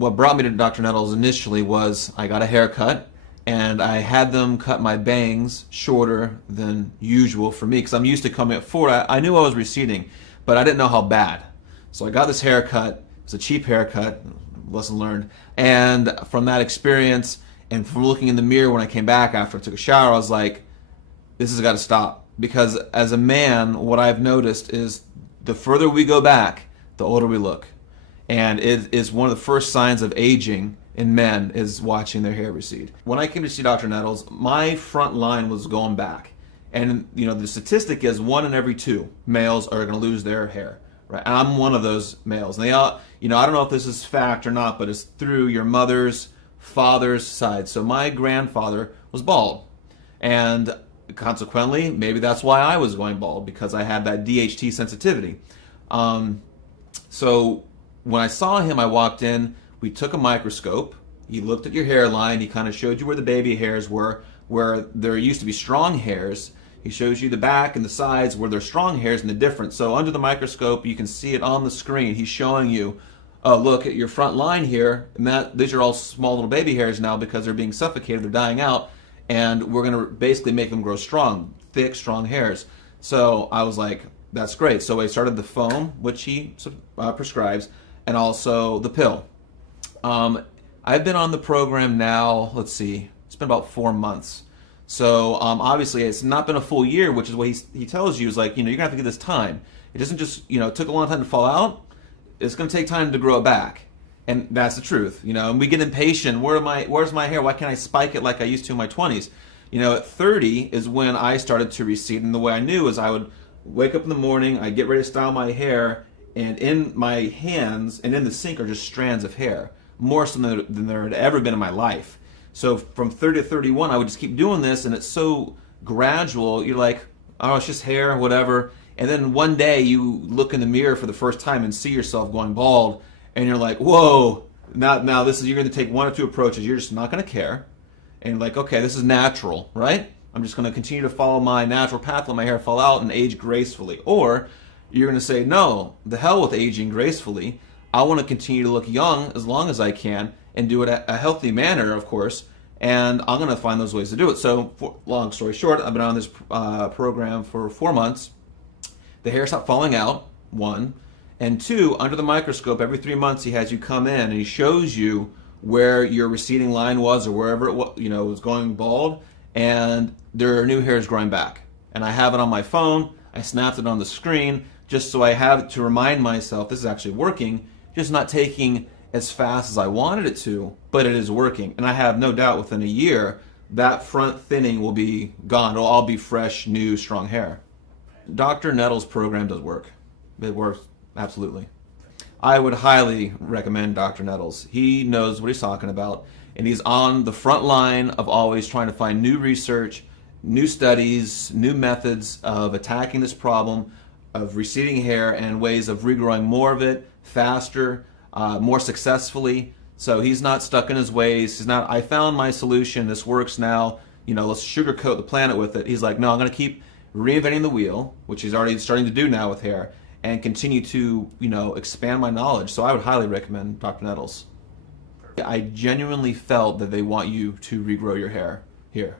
what brought me to Dr. Nettles initially was I got a haircut, and I had them cut my bangs shorter than usual for me because I'm used to coming up forward. I knew I was receding, but I didn't know how bad. So I got this haircut. It's a cheap haircut, lesson learned. And from that experience and from looking in the mirror when I came back after I took a shower, I was like, this has got to stop. Because as a man, what I've noticed is the further we go back, the older we look. And it is one of the first signs of aging in men is watching their hair recede. When I came to see Dr. Nettles, my front line was going back. And the statistic is 1 in every 2 males are going to lose their hair. Right? And I'm one of those males. And they all, I don't know if this is fact or not, but it's through your mother's father's side. So my grandfather was bald. And consequently, maybe that's why I was going bald, because I had that DHT sensitivity. So when I saw him, I walked in, we took a microscope, he looked at your hairline, he kind of showed you where the baby hairs were, where there used to be strong hairs. He shows you the back and the sides where there's strong hairs and the difference. So under the microscope, you can see it on the screen. He's showing you, oh, look at your front line here, and these are all small little baby hairs now because they're being suffocated, they're dying out, and we're going to basically make them grow strong, thick, strong hairs. So I was like, that's great. So I started the foam, which he prescribes, and also the pill. I've been on the program now, let's see, it's been about 4 months. So obviously it's not been a full year, which is what he tells you is like, you're going to have to give this time. It doesn't just, it took a long time to fall out. It's going to take time to grow it back. And that's the truth, and we get impatient. Where's my hair? Why can't I spike it like I used to in my 20s? At 30 is when I started to recede. And the way I knew is I would wake up in the morning, I'd get ready to style my hair, and in my hands and in the sink are just strands of hair, more so than there had ever been in my life. So from 30 to 31, I would just keep doing this, and it's so gradual. You're like, oh, it's just hair, whatever. And then one day you look in the mirror for the first time and see yourself going bald, and you're like, whoa, now this is, you're going to take 1 or 2 approaches. You're just not going to care. And you're like, okay, this is natural, right? I'm just going to continue to follow my natural path, let my hair fall out and age gracefully. Or you're going to say, no, the hell with aging gracefully. I want to continue to look young as long as I can and do it a healthy manner, of course, and I'm going to find those ways to do it. So, long story short, I've been on this program for 4 months. The hair stopped falling out, 1. And 2, under the microscope, every 3 months he has you come in and he shows you where your receding line was or wherever it was going bald, and there are new hairs growing back. And I have it on my phone. I snapped it on the screen just so I have it to remind myself this is actually working, just not taking as fast as I wanted it to, but it is working. And I have no doubt within a year, that front thinning will be gone. It'll all be fresh, new, strong hair. Dr. Nettles' program does work. It works, absolutely. I would highly recommend Dr. Nettles. He knows what he's talking about, and he's on the front line of always trying to find new research, new studies, new methods of attacking this problem of receding hair and ways of regrowing more of it faster, more successfully. So he's not stuck in his ways. He's not, I found my solution, this works now, let's sugarcoat the planet with it. He's like, no, I'm going to keep reinventing the wheel, which he's already starting to do now with hair, and continue to, expand my knowledge. So I would highly recommend Dr. Nettles. I genuinely felt that they want you to regrow your hair here.